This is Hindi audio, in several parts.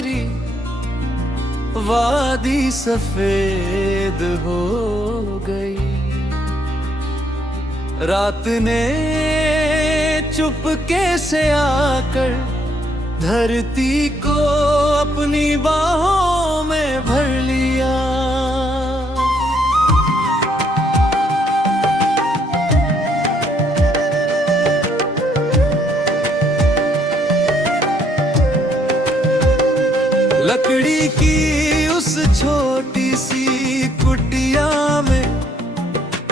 गिरी, वादी सफेद हो गई। रात ने चुपके से आकर धरती को अपनी बाहों में भर लिया। लकड़ी की उस छोटी सी कुटिया में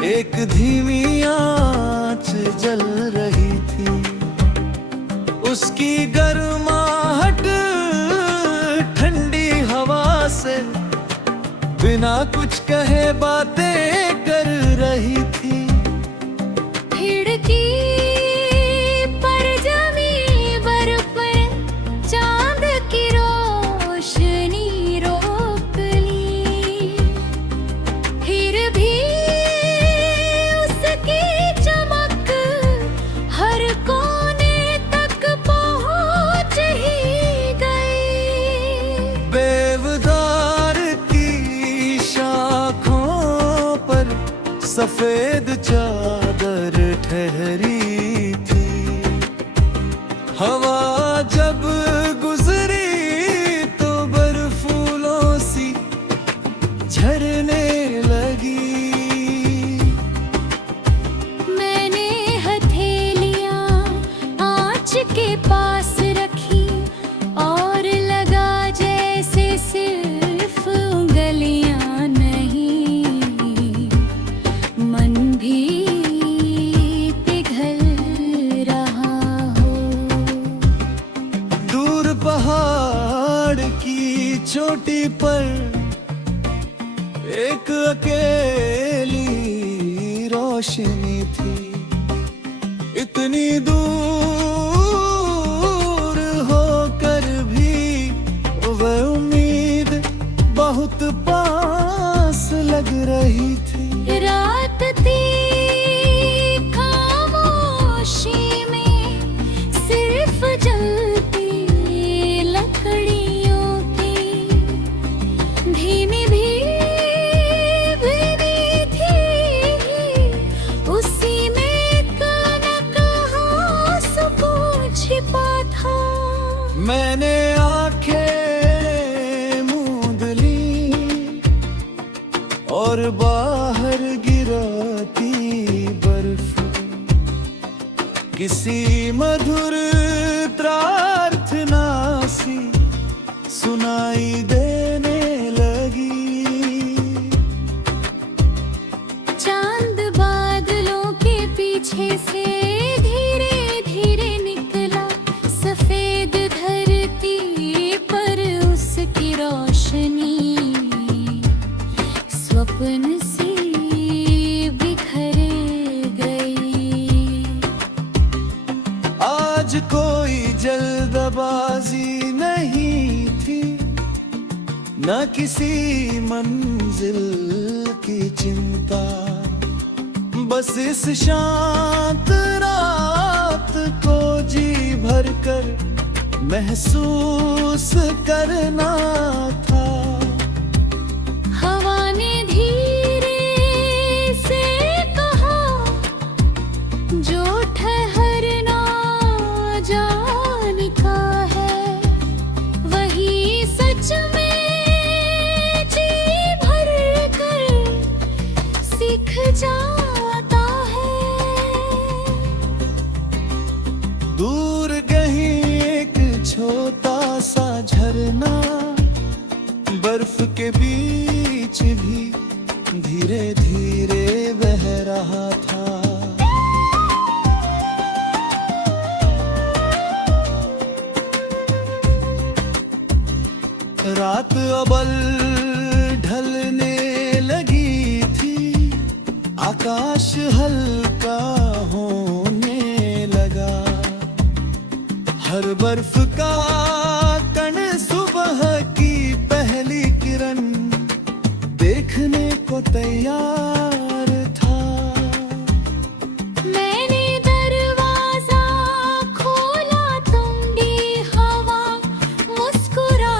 एक धीमी आंच जल रही थी। उसकी गर्माहट ठंडी हवा से बिना कुछ कहे बातें कर रही थी। खिड़की पर जमी बर्फ चांद की रोशनी रोक ली। फिर भी उसकी चमक हर कोने तक पहुंच ही गई। देवदार की शाखों पर सफेद चादर ठहरी थी। हवा जब गुजरी तो बर्फूलों सी झरने लगी। मैंने हथेलियां आँच के पास रखी और लगा जैसे सिर्फ उंगलियां नहीं, मन भी पिघल रहा हो। दूर पहाड़ की चोटी पर एक अकेली रोशनी थी। इतनी दूर होकर भी वह उम्मीद बहुत पास लग रही थी। रात थी, खामोशी में सिर्फ जलती लकड़ियों की धीमी भीगी थी। उसी में न कहाँ सुकून छिपा था। मैंने आंखें मूंद ली और बाहर गिराती बर्फ किसी मधुर प्रार्थना सी सुनाई देने लगी। चांद बादलों के पीछे से धीरे धीरे निकला। सफेद धरती पर उसकी रोशनी स्वप्न सी बिखर गई। आज कोई जल्दबाजी नहीं थी, न किसी मंजिल की चिंता। बस इस शांत रात को जी भरकर महसूस करना था। हवा ने धीरे से कहा, जो ठहरना जान का है वही सच में जी भर कर सीख जाता है। दूर कहीं एक छोटा सा झरना बर्फ के बीच भी धीरे धीरे बह रहा था। रात अबल ढलने लगी थी, आकाश हल्का होने लगा। हर बर्फ का कण सुबह की पहली किरण देखने को तैयार था। मैंने दरवाजा खोला, ठंडी हवा मुस्कुरा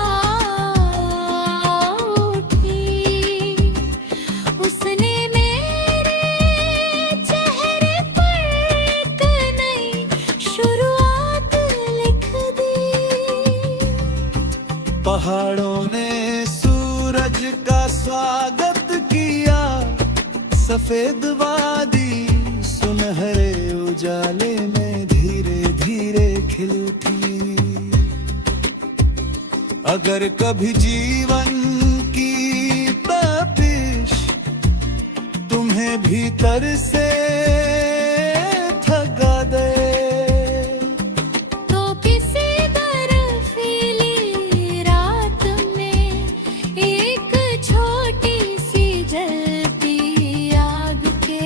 स्वागत किया। सफेद वादी सुनहरे उजाले में धीरे धीरे खिलती। अगर कभी जीवन की तपिश तुम्हें भीतर से थका दे, तो किसी बर्फीली रात में एक छोटी सी जलती आग के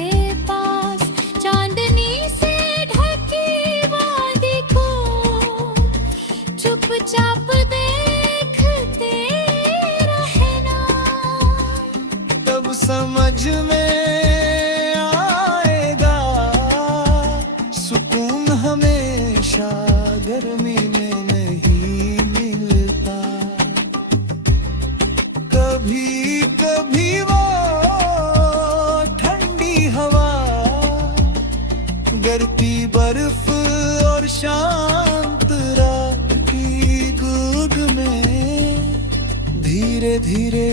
पास चांदनी से ढकी वादी को चुपचाप देखते रहना। तब समझ में आएगा सुकून हमेशा गर्मी में नहीं मिलता। कभी कभी वो ठंडी हवा गिरती बर्फ और शांत रात की गूंज में धीरे धीरे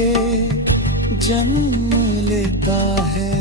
जन्म लेता है।